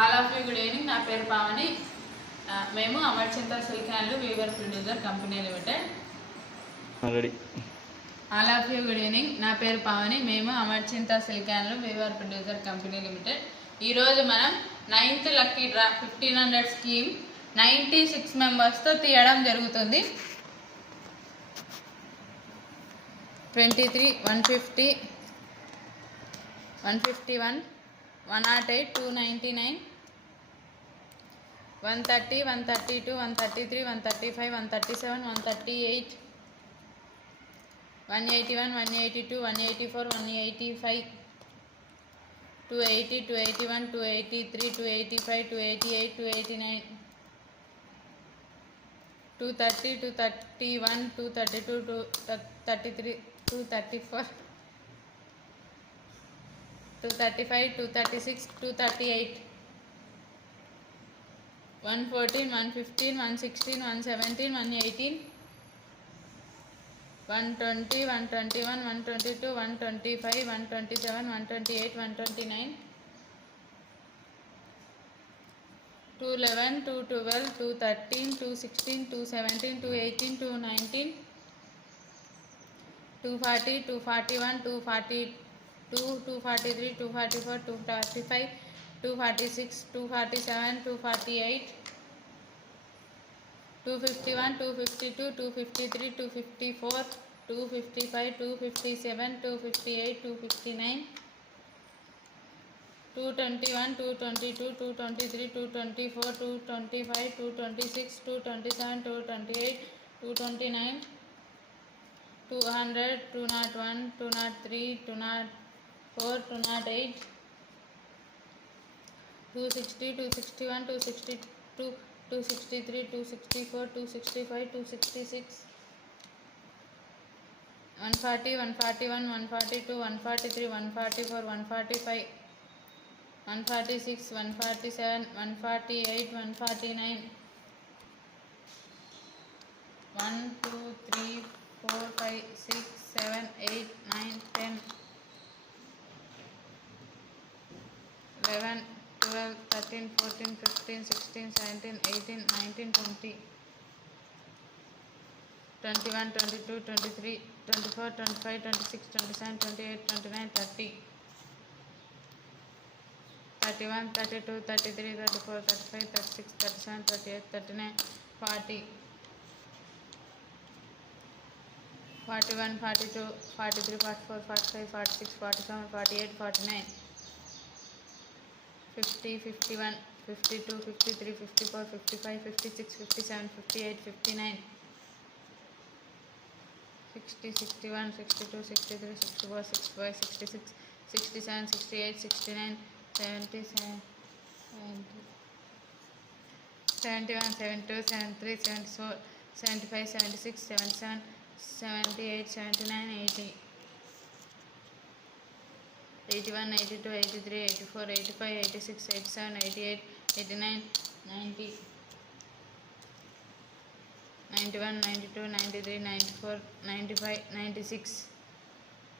All of you good evening. నా పేరు పావని. మేము Amarchinta silk hand weaver producer company limited. All of you good evening. నా పేరు పావని. మేము Amarchinta silk hand weaver producer company limited. ఈరోజు మనం 9th లక్కీ డ్రా 1500 స్కీమ్ 96 మెంబర్స్తో తీయడం జరుగుతుంది. 23, 150, 151, 108, 299, 130, 132, 133, 135, 137, 138, 181, 182, 184, 185, 280, 281, 283, 285, 288, 289, 230, 231, 232, 233, 234, 235, 236, 238, 114, 115, 116, 117, 118, 120, 121, 122, 125, 127, 128, 129, 211, 212, 213, 216, 217, 218, 219, 240, 241, 242, 243, 244, 245, 246, 247, 248, 251, 252, 253, 254, 255, 257, 258, 259, 221, 222, 223, 224, 225, 226, 227, 228, 229, 200, 201, 203, 204, 208, 260, 261, 262, 263, 264, 265, 266, 140, 141, 142, 143, 144, 145, 146, 147, 148, 149, 1, 2, 3, 4, 5, 6, 7, 8, 9, 10, 11, 12, 13, 14, 15, 16, 17, 18, 19, 20, 21, 22, 23, 24, 25, 26, 27, 28, 29, 30, 31, 32, 33, 34, 35, 36, 37, 38, 39, 40, 41, 42, 43, 44, 45, 46, 47, 48, 49, 50, 51, 52, 53, 54, 55, 56, 57, 58, 59, 60, 61, 62, 63, 64, 65, 66, 67, 68, 69, 70, 71, 72, 73, 74, 75, 76, 77, 78, 79, 80, 81, 82, 83, 84, 85, 86, 87, 88, 89, 90, 91, 92, 93, 94, 95, 96.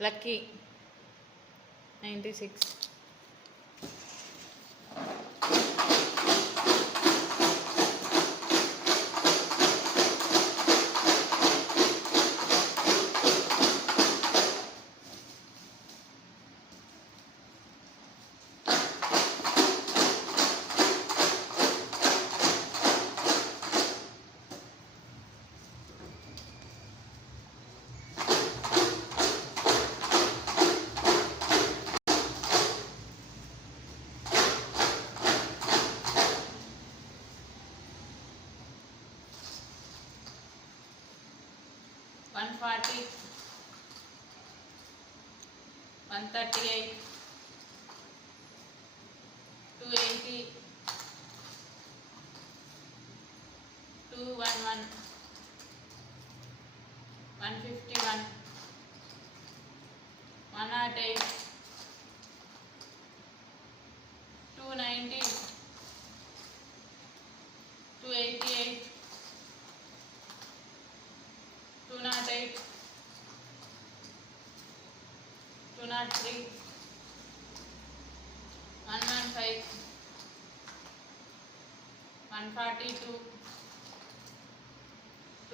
Lucky 96. One 40, 138, 280, 211, 151, 108, 290, 288, 208, 203, 115, 142,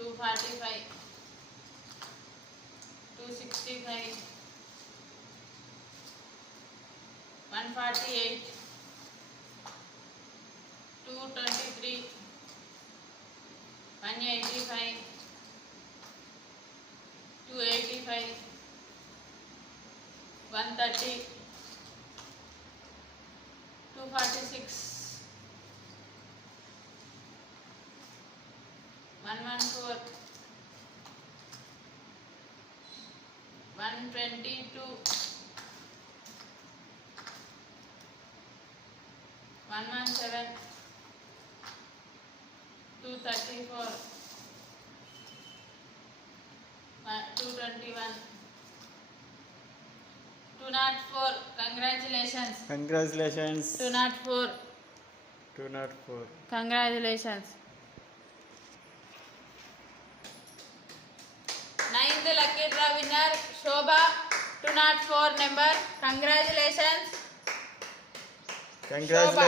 245, 265, 148, 223, 185, 285, 130, 246, 114, 122, 117, 234, 221, 204. Congratulations. 204. 204. Congratulations. 9th lucky draw winner Shobha 204 number. Congratulations. Congratulations.